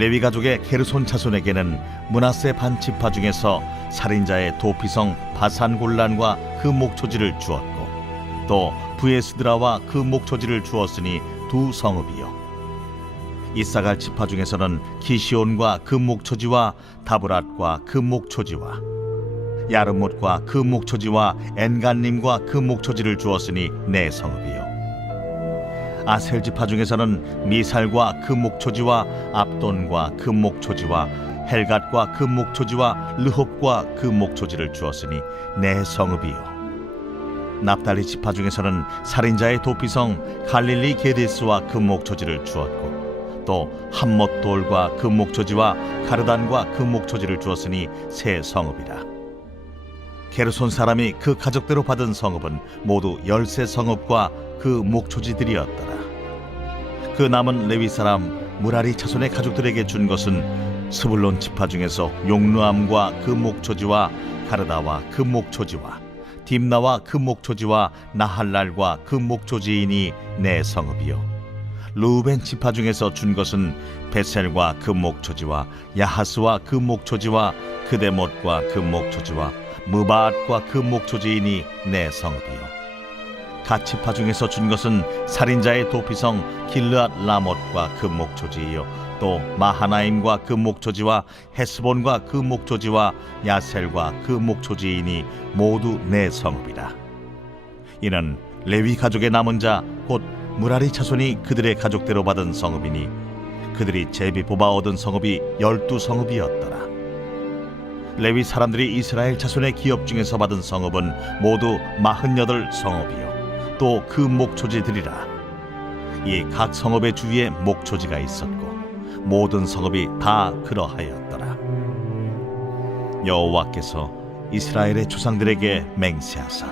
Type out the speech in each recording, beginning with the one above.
레위 가족의 게르손 자손에게는 므낫세 반 지파 중에서 살인자의 도피성 바산골란과 그 목초지를 주었고, 또 부에스드라와 그 목초지를 주었으니 두 성읍이요. 이사갈 지파 중에서는 기시온과 그 목초지와 다브랏과 그 목초지와 야르못과 그 목초지와 엔간님과 그 목초지를 주었으니 네 성읍이요. 아셀 지파 중에서는 미살과 그 목초지와 압돈과 그 목초지와 헬갓과 그 목초지와 르홉과 그 목초지를 주었으니 네 성읍이요. 납달리 지파 중에서는 살인자의 도피성 갈릴리 게데스와 그 목초지를 주었고, 또 함못돌과 그 목초지와 가르단과 그 목초지를 주었으니 세 성읍이라. 게르손 사람이 그 가족대로 받은 성읍은 모두 13성읍과 그 목초지들이었더라. 그 남은 레위 사람 무라리 자손의 가족들에게 준 것은 스불론 지파 중에서 용르암과 그 목초지와 가르다와 그 목초지와 딥나와 그 목초지와 나할랄과 그 목초지이니 네 성읍이요. 루벤 지파 중에서 준 것은 베셀과 그 목초지와 야하스와 그 목초지와 그데못과 그 목초지와 무바앗과 그 목초지이니 네 성읍이요. 갓 지파 중에서 준 것은 살인자의 도피성 길르앗 라못과 그 목초지이요, 또 마하나임과 그 목초지와 헤스본과 그 목초지와 야셀과 그 목초지이니 모두 네 성읍이라. 이는 레위 가족의 남은 자 곧 무라리 자손이 그들의 가족대로 받은 성읍이니 그들이 제비 뽑아 얻은 성읍이 12성읍이었더라. 레위 사람들이 이스라엘 자손의 기업 중에서 받은 성읍은 모두 48성읍이요. 또 그 목초지들이라. 이 각 성읍의 주위에 목초지가 있었고 모든 성읍이 다 그러하였더라. 여호와께서 이스라엘의 조상들에게 맹세하사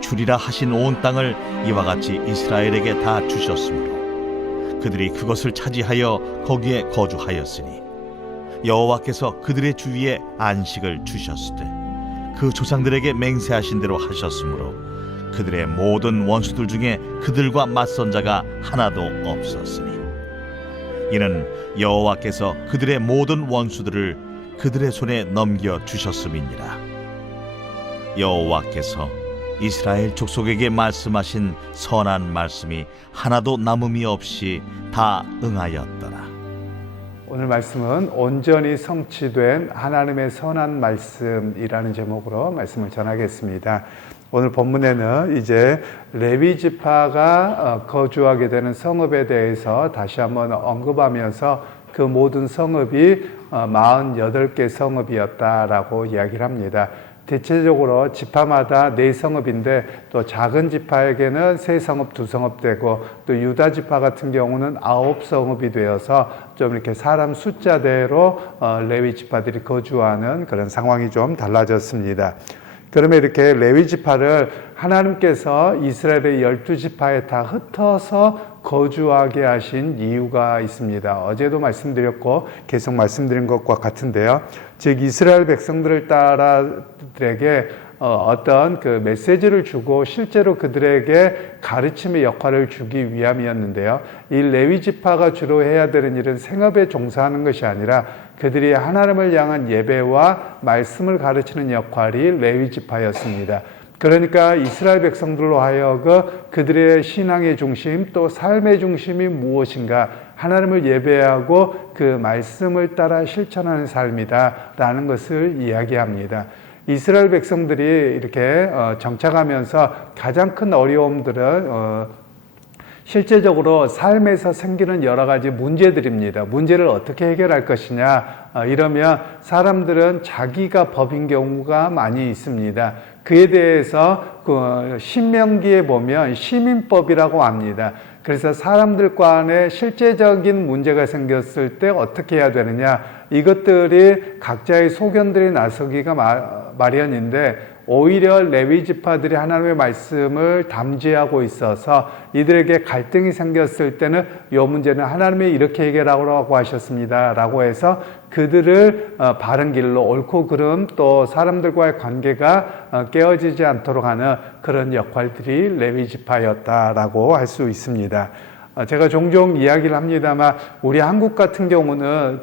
주리라 하신 온 땅을 이와 같이 이스라엘에게 다 주셨으므로 그들이 그것을 차지하여 거기에 거주하였으니 여호와께서 그들의 주위에 안식을 주셨을 때 그 조상들에게 맹세하신 대로 하셨으므로 그들의 모든 원수들 중에 그들과 맞선 자가 하나도 없었으니 이는 여호와께서 그들의 모든 원수들을 그들의 손에 넘겨 주셨음이니라. 여호와께서 이스라엘 족속에게 말씀하신 선한 말씀이 하나도 남음이 없이 다 응하였더라. 오늘 말씀은 온전히 성취된 하나님의 선한 말씀이라는 제목으로 말씀을 전하겠습니다. 오늘 본문에는 이제 레위 지파가 거주하게 되는 성읍에 대해서 다시 한번 언급하면서 그 모든 성읍이 48개 성읍이었다라고 이야기를 합니다. 대체적으로 지파마다 4성읍인데 또 작은 지파에게는 3성읍, 2성읍 되고 또 유다 지파 같은 경우는 9성읍이 되어서 좀 이렇게 사람 숫자대로 레위 지파들이 거주하는 그런 상황이 좀 달라졌습니다. 그러면 이렇게 레위 지파를 하나님께서 이스라엘의 12지파에 다 흩어서 거주하게 하신 이유가 있습니다. 어제도 말씀드렸고 계속 말씀드린 것과 같은데요. 즉 이스라엘 백성들을 따라들에게 어떤 그 메시지를 주고 실제로 그들에게 가르침의 역할을 주기 위함이었는데요. 이 레위 지파가 주로 해야 되는 일은 생업에 종사하는 것이 아니라 그들이 하나님을 향한 예배와 말씀을 가르치는 역할이 레위 지파였습니다. 그러니까 이스라엘 백성들로 하여금 그들의 신앙의 중심 또 삶의 중심이 무엇인가 하나님을 예배하고 그 말씀을 따라 실천하는 삶이다라는 것을 이야기합니다. 이스라엘 백성들이 이렇게 정착하면서 가장 큰 어려움들은 실제적으로 삶에서 생기는 여러 가지 문제들입니다. 문제를 어떻게 해결할 것이냐 이러면 사람들은 자기가 법인 경우가 많이 있습니다. 그에 대해서 그 신명기에 보면 시민법이라고 합니다. 그래서 사람들 간에 실제적인 문제가 생겼을 때 어떻게 해야 되느냐 이것들이 각자의 소견들이 나서기가 마련인데 오히려 레위 지파들이 하나님의 말씀을 담지하고 있어서 이들에게 갈등이 생겼을 때는 이 문제는 하나님이 이렇게 해결하라고 하셨습니다 라고 해서 그들을 바른 길로 옳고 그름 또 사람들과의 관계가 깨어지지 않도록 하는 그런 역할들이 레위 지파였다라고 할 수 있습니다. 제가 종종 이야기를 합니다만 우리 한국 같은 경우는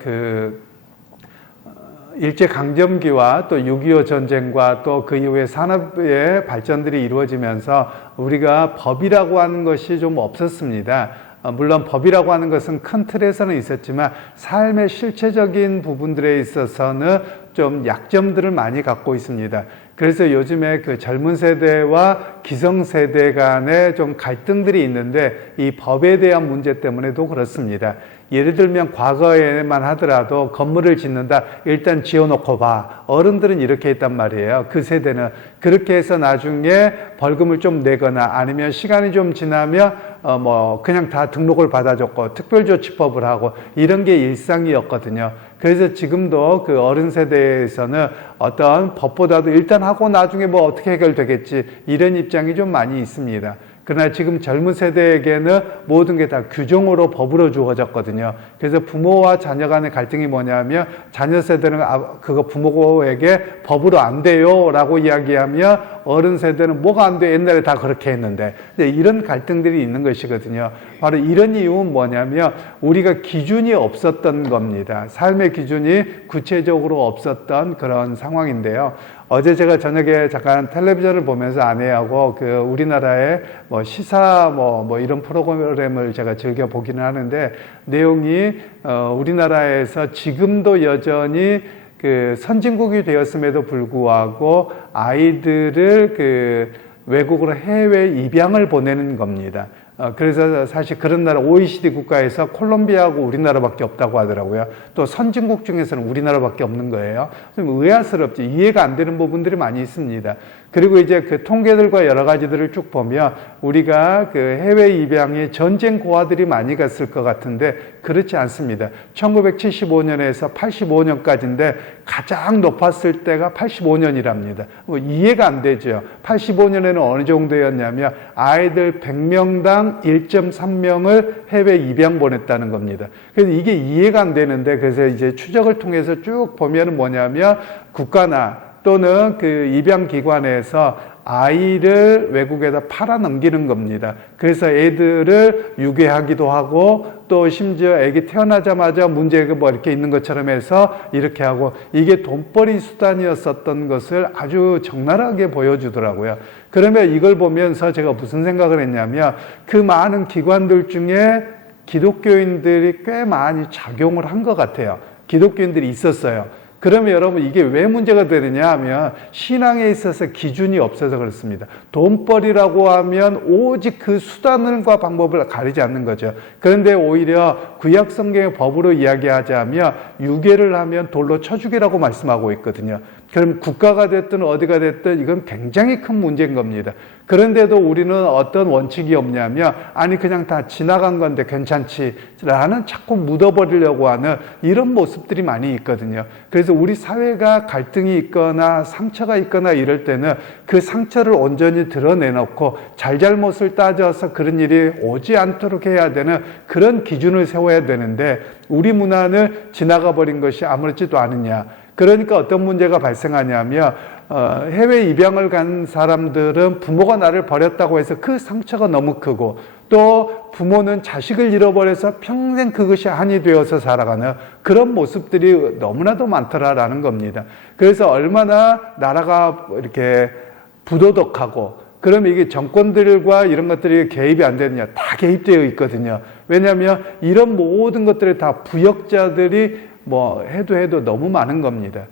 일제강점기와 또 6.25 전쟁과 또 그 이후에 산업의 발전들이 이루어지면서 우리가 법이라고 하는 것이 좀 없었습니다. 물론 법이라고 하는 것은 큰 틀에서는 있었지만 삶의 실체적인 부분들에 있어서는 좀 약점들을 많이 갖고 있습니다. 그래서 요즘에 그 젊은 세대와 기성세대 간에 좀 갈등들이 있는데 이 법에 대한 문제 때문에도 그렇습니다. 예를 들면 과거에만 하더라도 건물을 짓는다. 일단 지어놓고 봐. 어른들은 이렇게 했단 말이에요. 그 세대는. 그렇게 해서 나중에 벌금을 좀 내거나 아니면 시간이 좀 지나면 그냥 다 등록을 받아줬고 특별조치법을 하고 이런 게 일상이었거든요. 그래서 지금도 그 어른 세대에서는 어떤 법보다도 일단 하고 나중에 뭐 어떻게 해결되겠지 이런 입장이 좀 많이 있습니다. 그러나 지금 젊은 세대에게는 모든 게 다 규정으로 법으로 주어졌거든요. 그래서 부모와 자녀 간의 갈등이 뭐냐면 자녀 세대는 그거 부모에게 법으로 안 돼요 라고 이야기하면 어른 세대는 뭐가 안 돼 옛날에 다 그렇게 했는데 이런 갈등들이 있는 것이거든요. 바로 이런 이유는 뭐냐면 우리가 기준이 없었던 겁니다. 삶의 기준이 구체적으로 없었던 그런 상황인데요. 어제 제가 저녁에 잠깐 텔레비전을 보면서 아내하고 그 우리나라의 시사 이런 프로그램을 제가 즐겨 보기는 하는데 내용이 우리나라에서 지금도 여전히 그 선진국이 되었음에도 불구하고 아이들을 외국으로 해외 입양을 보내는 겁니다. 그래서 사실 그런 나라 OECD 국가에서 콜롬비아하고 우리나라밖에 없다고 하더라고요. 또 선진국 중에서는 우리나라밖에 없는 거예요. 좀 의아스럽지 이해가 안 되는 부분들이 많이 있습니다. 그리고 이제 그 통계들과 여러 가지들을 쭉 보면 우리가 그 해외 입양에 전쟁 고아들이 많이 갔을 것 같은데 그렇지 않습니다. 1975년에서 85년까지인데 가장 높았을 때가 85년이랍니다. 이해가 안 되죠. 85년에는 어느 정도였냐면 아이들 100명당 1.3명을 해외 입양 보냈다는 겁니다. 그래서 이게 이해가 안 되는데 그래서 이제 추적을 통해서 쭉 보면 뭐냐면 국가나 또는 그 입양기관에서 아이를 외국에다 팔아 넘기는 겁니다. 그래서 애들을 유괴하기도 하고 또 심지어 애기 태어나자마자 문제가 이렇게 있는 것처럼 해서 이렇게 하고 이게 돈벌이 수단이었었던 것을 아주 적나라하게 보여주더라고요. 그러면 이걸 보면서 제가 무슨 생각을 했냐면 그 많은 기관들 중에 기독교인들이 꽤 많이 작용을 한 것 같아요. 기독교인들이 있었어요. 그러면 여러분 이게 왜 문제가 되느냐 하면 신앙에 있어서 기준이 없어서 그렇습니다. 돈벌이라고 하면 오직 그 수단과 방법을 가리지 않는 거죠. 그런데 오히려 구약 성경의 법으로 이야기하자면 유괴를 하면 돌로 쳐 죽이라고 말씀하고 있거든요. 그럼 국가가 됐든 어디가 됐든 이건 굉장히 큰 문제인 겁니다. 그런데도 우리는 어떤 원칙이 없냐면 아니 그냥 다 지나간 건데 괜찮지 라는 자꾸 묻어버리려고 하는 이런 모습들이 많이 있거든요. 그래서 우리 사회가 갈등이 있거나 상처가 있거나 이럴 때는 그 상처를 온전히 드러내놓고 잘잘못을 따져서 그런 일이 오지 않도록 해야 되는 그런 기준을 세워야 되는데 우리 문화는 지나가 버린 것이 아무렇지도 않으냐. 그러니까 어떤 문제가 발생하냐면 해외 입양을 간 사람들은 부모가 나를 버렸다고 해서 그 상처가 너무 크고 또 부모는 자식을 잃어버려서 평생 그것이 한이 되어서 살아가는 그런 모습들이 너무나도 많더라라는 겁니다. 그래서 얼마나 나라가 이렇게 부도덕하고 그러면 이게 정권들과 이런 것들이 개입이 안 되느냐? 다 개입되어 있거든요. 왜냐하면 이런 모든 것들을 다 부역자들이 해도 너무 많은 겁니다.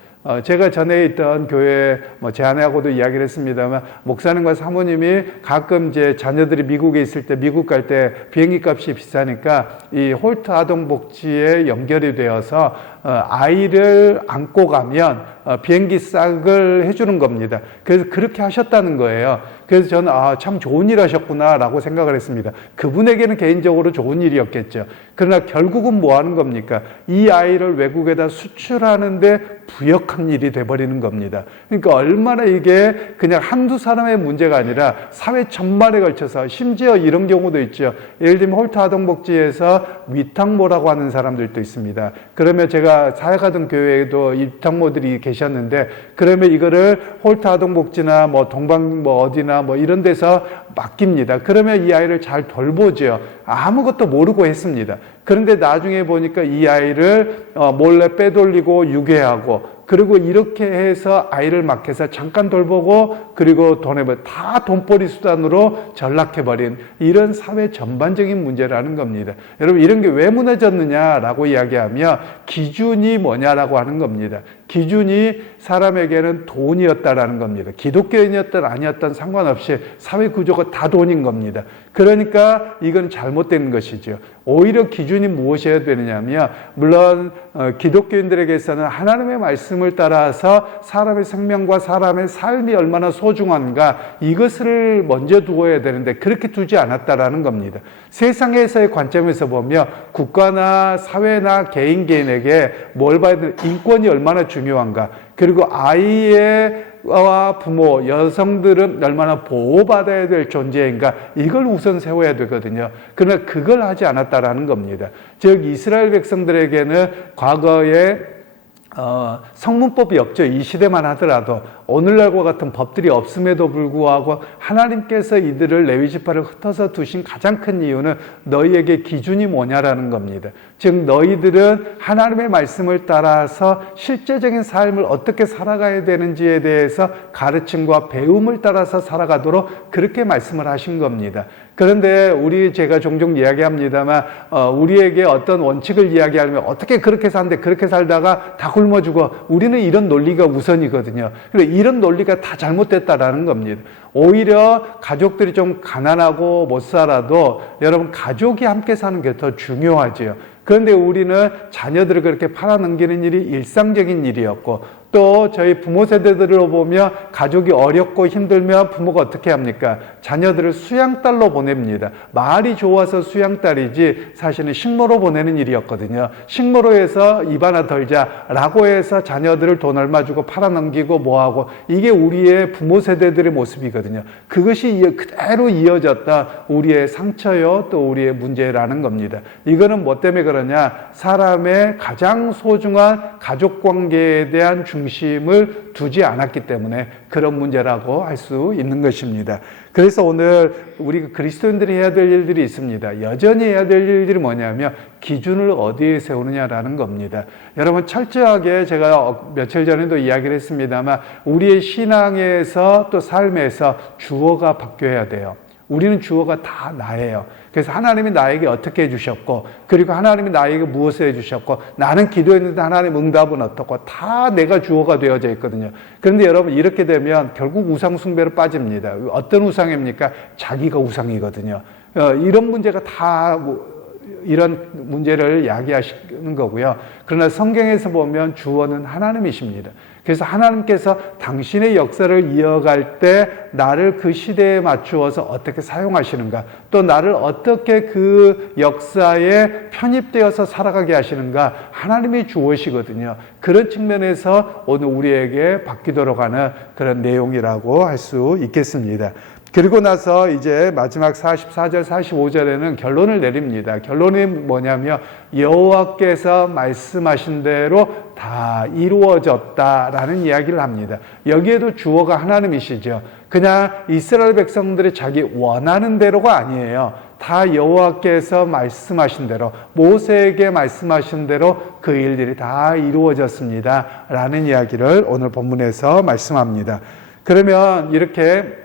제가 전에 있던 교회, 제 아내하고도 이야기를 했습니다만, 목사님과 사모님이 가끔 이제 자녀들이 미국에 있을 때, 미국 갈 때 비행기 값이 비싸니까 이 홀트 아동복지에 연결이 되어서 아이를 안고 가면 비행기 싹을 해주는 겁니다. 그래서 그렇게 하셨다는 거예요. 그래서 저는 참 좋은 일 하셨구나 라고 생각을 했습니다. 그분에게는 개인적으로 좋은 일이었겠죠. 그러나 결국은 뭐 하는 겁니까? 이 아이를 외국에다 수출하는데 부역한 일이 돼버리는 겁니다. 그러니까 얼마나 이게 그냥 한두 사람의 문제가 아니라 사회 전반에 걸쳐서 심지어 이런 경우도 있죠. 예를 들면 홀트 아동복지에서 위탁모라고 하는 사람들도 있습니다. 그러면 제가 사역하던 교회에도 위탁모들이 계시 되셨는데, 그러면 이거를 홀트 아동복지나 뭐 동방 뭐 어디나 뭐 이런 데서 맡깁니다. 그러면 이 아이를 잘 돌보죠. 아무것도 모르고 했습니다. 그런데 나중에 보니까 이 아이를 몰래 빼돌리고 유괴하고, 그리고 이렇게 해서 아이를 맡겨서 잠깐 돌보고 그리고 다 돈벌이 수단으로 전락해버린 이런 사회 전반적인 문제라는 겁니다. 여러분, 이런 게 왜 무너졌느냐라고 이야기하면 기준이 뭐냐라고 하는 겁니다. 기준이 사람에게는 돈이었다라는 겁니다. 기독교인이었든 아니었든 상관없이 사회 구조가 다 돈인 겁니다. 그러니까 이건 잘못된 것이죠. 오히려 기준이 무엇이어야 되느냐면, 물론 기독교인들에게서는 하나님의 말씀을 따라서 사람의 생명과 사람의 삶이 얼마나 소중한가, 이것을 먼저 두어야 되는데 그렇게 두지 않았다라는 겁니다. 세상에서의 관점에서 보면 국가나 사회나 개인에게 뭘 봐야 되는, 인권이 얼마나 중요한가, 그리고 아이와 부모, 여성들은 얼마나 보호받아야 될 존재인가, 이걸 우선 세워야 되거든요. 그러나 그걸 하지 않았다라는 겁니다. 즉 이스라엘 백성들에게는 과거에 성문법이 없죠. 이 시대만 하더라도 오늘날과 같은 법들이 없음에도 불구하고 하나님께서 이들을 레위지파를 흩어서 두신 가장 큰 이유는 너희에게 기준이 뭐냐라는 겁니다. 즉 너희들은 하나님의 말씀을 따라서 실제적인 삶을 어떻게 살아가야 되는지에 대해서 가르침과 배움을 따라서 살아가도록 그렇게 말씀을 하신 겁니다. 그런데 제가 종종 이야기합니다만, 우리에게 어떤 원칙을 이야기하면 어떻게 그렇게 사는데 그렇게 살다가 다 굶어 죽어. 우리는 이런 논리가 우선이거든요. 그런데 이런 논리가 다 잘못됐다라는 겁니다. 오히려 가족들이 좀 가난하고 못 살아도 여러분, 가족이 함께 사는 게 더 중요하지요. 그런데 우리는 자녀들을 그렇게 팔아넘기는 일이 일상적인 일이었고, 또 저희 부모 세대들을 보면 가족이 어렵고 힘들면 부모가 어떻게 합니까? 자녀들을 수양딸로 보냅니다. 말이 좋아서 수양딸이지 사실은 식모로 보내는 일이었거든요. 식모로 해서 입 하나 덜자라고 해서 자녀들을 돈 얼마 주고 팔아넘기고 뭐하고, 이게 우리의 부모 세대들의 모습이거든요. 그것이 그대로 이어졌다 우리의 상처요, 또 우리의 문제라는 겁니다. 이거는 뭐 때문에 그러냐? 사람의 가장 소중한 가족관계에 대한 중심을 두지 않았기 때문에 그런 문제라고 할 수 있는 것입니다. 그래서 오늘 우리 그리스도인들이 해야 될 일들이 있습니다. 여전히 해야 될 일들이 뭐냐면 기준을 어디에 세우느냐라는 겁니다. 여러분, 철저하게 제가 며칠 전에도 이야기를 했습니다만 우리의 신앙에서 또 삶에서 주어가 바뀌어야 돼요. 우리는 주어가 다 나예요. 그래서 하나님이 나에게 어떻게 해주셨고, 그리고 하나님이 나에게 무엇을 해주셨고, 나는 기도했는데 하나님 응답은 어떻고, 다 내가 주어가 되어져 있거든요. 그런데 여러분, 이렇게 되면 결국 우상 숭배로 빠집니다. 어떤 우상입니까? 자기가 우상이거든요. 이런 문제가 다 이런 문제를 야기하시는 거고요. 그러나 성경에서 보면 주어는 하나님이십니다. 그래서 하나님께서 당신의 역사를 이어갈 때 나를 그 시대에 맞추어서 어떻게 사용하시는가, 또 나를 어떻게 그 역사에 편입되어서 살아가게 하시는가, 하나님이 주어시거든요. 그런 측면에서 오늘 우리에게 바뀌도록 하는 그런 내용이라고 할 수 있겠습니다. 그리고 나서 이제 마지막 44절, 45절에는 결론을 내립니다. 결론이 뭐냐면 여호와께서 말씀하신 대로 다 이루어졌다라는 이야기를 합니다. 여기에도 주어가 하나님이시죠. 그냥 이스라엘 백성들이 자기 원하는 대로가 아니에요. 다 여호와께서 말씀하신 대로, 모세에게 말씀하신 대로 그 일들이 다 이루어졌습니다 라는 이야기를 오늘 본문에서 말씀합니다. 그러면 이렇게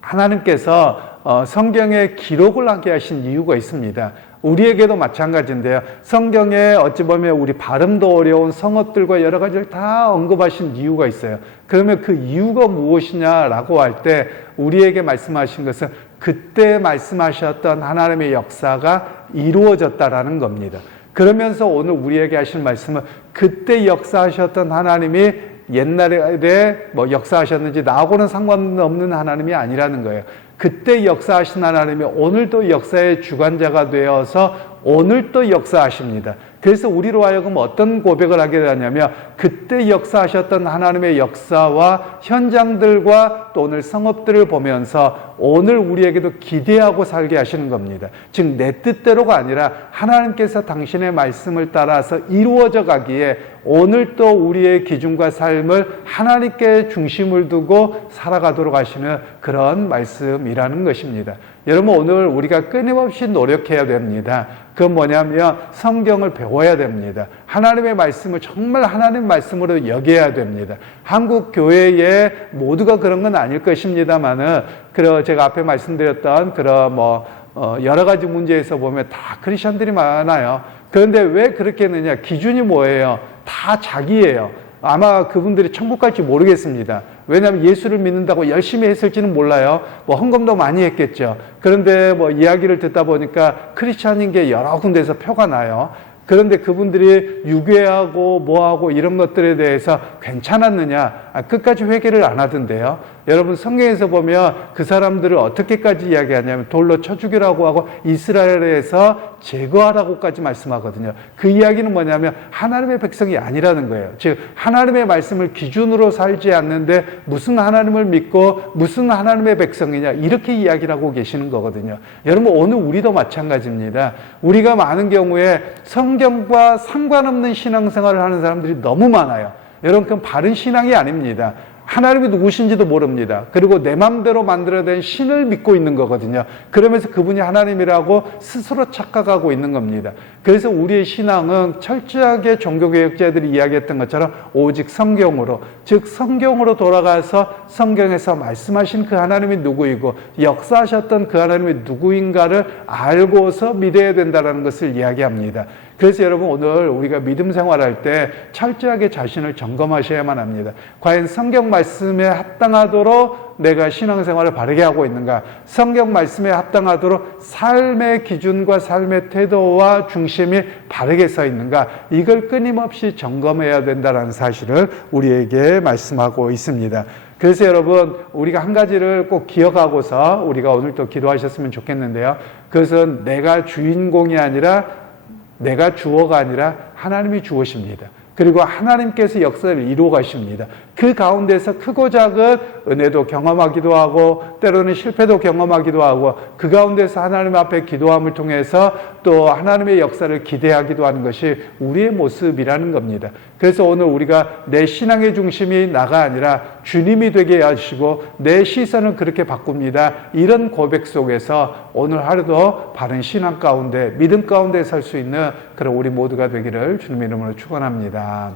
하나님께서 성경에 기록을 하게 하신 이유가 있습니다. 우리에게도 마찬가지인데요. 성경에 어찌 보면 우리 발음도 어려운 성어들과 여러 가지를 다 언급하신 이유가 있어요. 그러면 그 이유가 무엇이냐라고 할 때 우리에게 말씀하신 것은 그때 말씀하셨던 하나님의 역사가 이루어졌다라는 겁니다. 그러면서 오늘 우리에게 하신 말씀은 그때 역사하셨던 하나님이 옛날에 뭐 역사하셨는지 나하고는 상관없는 하나님이 아니라는 거예요. 그때 역사하신 하나님이 오늘도 역사의 주관자가 되어서 오늘 또 역사하십니다. 그래서 우리로 하여금 어떤 고백을 하게 되냐면 그때 역사하셨던 하나님의 역사와 현장들과 또 오늘 성업들을 보면서 오늘 우리에게도 기대하고 살게 하시는 겁니다. 즉 내 뜻대로가 아니라 하나님께서 당신의 말씀을 따라서 이루어져 가기에 오늘 또 우리의 기준과 삶을 하나님께 중심을 두고 살아가도록 하시는 그런 말씀이라는 것입니다. 여러분 오늘 우리가 끊임없이 노력해야 됩니다. 그건 뭐냐면 성경을 배워야 됩니다. 하나님의 말씀을 정말 하나님 말씀으로 여겨야 됩니다. 한국 교회에 모두가 그런 건 아닐 것입니다만은 제가 앞에 말씀드렸던 그런 여러 가지 문제에서 보면 다 크리스천들이 많아요. 그런데 왜 그렇게 했느냐? 기준이 뭐예요? 다 자기예요. 아마 그분들이 천국 갈지 모르겠습니다. 왜냐하면 예수를 믿는다고 열심히 했을지는 몰라요. 헌금도 많이 했겠죠. 그런데 이야기를 듣다 보니까 크리스찬인 게 여러 군데에서 표가 나요. 그런데 그분들이 유괴하고 뭐하고 이런 것들에 대해서 괜찮았느냐? 끝까지 회개를 안 하던데요. 여러분 성경에서 보면 그 사람들을 어떻게까지 이야기하냐면 돌로 쳐 죽이라고 하고 이스라엘에서 제거하라고까지 말씀하거든요. 그 이야기는 뭐냐면 하나님의 백성이 아니라는 거예요. 즉 하나님의 말씀을 기준으로 살지 않는데 무슨 하나님을 믿고 무슨 하나님의 백성이냐 이렇게 이야기를 하고 계시는 거거든요. 여러분 오늘 우리도 마찬가지입니다. 우리가 많은 경우에 성경과 상관없는 신앙생활을 하는 사람들이 너무 많아요. 여러분 그건 바른 신앙이 아닙니다. 하나님이 누구신지도 모릅니다. 그리고 내 마음대로 만들어낸 신을 믿고 있는 거거든요. 그러면서 그분이 하나님이라고 스스로 착각하고 있는 겁니다. 그래서 우리의 신앙은 철저하게 종교개혁자들이 이야기했던 것처럼 오직 성경으로, 즉 성경으로 돌아가서 성경에서 말씀하신 그 하나님이 누구이고 역사하셨던 그 하나님이 누구인가를 알고서 믿어야 된다는 것을 이야기합니다. 그래서 여러분 오늘 우리가 믿음 생활할 때 철저하게 자신을 점검하셔야만 합니다. 과연 성경 말씀에 합당하도록 내가 신앙생활을 바르게 하고 있는가? 성경 말씀에 합당하도록 삶의 기준과 삶의 태도와 중심이 바르게 서 있는가? 이걸 끊임없이 점검해야 된다는 사실을 우리에게 말씀하고 있습니다. 그래서 여러분 우리가 한 가지를 꼭 기억하고서 우리가 오늘 또 기도하셨으면 좋겠는데요. 그것은 내가 주인공이 아니라 내가 주어가 아니라 하나님이 주어십니다. 그리고 하나님께서 역사를 이루어 가십니다. 그 가운데서 크고 작은 은혜도 경험하기도 하고 때로는 실패도 경험하기도 하고 그 가운데서 하나님 앞에 기도함을 통해서 또 하나님의 역사를 기대하기도 하는 것이 우리의 모습이라는 겁니다. 그래서 오늘 우리가 내 신앙의 중심이 나가 아니라 주님이 되게 하시고 내 시선을 그렇게 바꿉니다. 이런 고백 속에서 오늘 하루도 바른 신앙 가운데 믿음 가운데 설 수 있는 그런 우리 모두가 되기를 주님의 이름으로 축원합니다.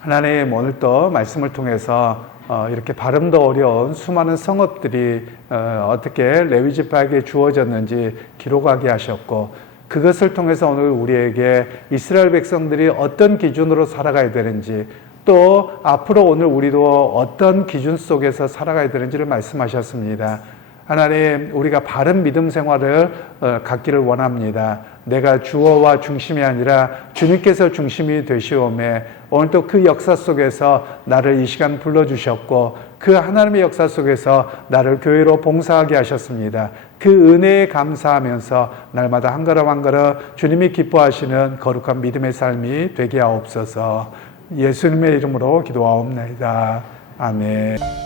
하나님 오늘 또 말씀을 통해서 이렇게 발음도 어려운 수많은 성읍들이 어떻게 레위 지파에게 주어졌는지 기록하게 하셨고 그것을 통해서 오늘 우리에게 이스라엘 백성들이 어떤 기준으로 살아가야 되는지 또 앞으로 오늘 우리도 어떤 기준 속에서 살아가야 되는지를 말씀하셨습니다. 하나님 우리가 바른 믿음 생활을 갖기를 원합니다. 내가 주어와 중심이 아니라 주님께서 중심이 되시오매 오늘 또 그 역사 속에서 나를 이 시간 불러주셨고 그 하나님의 역사 속에서 나를 교회로 봉사하게 하셨습니다. 그 은혜에 감사하면서 날마다 한 걸음 한 걸음 주님이 기뻐하시는 거룩한 믿음의 삶이 되게 하옵소서. 예수님의 이름으로 기도하옵나이다. 아멘.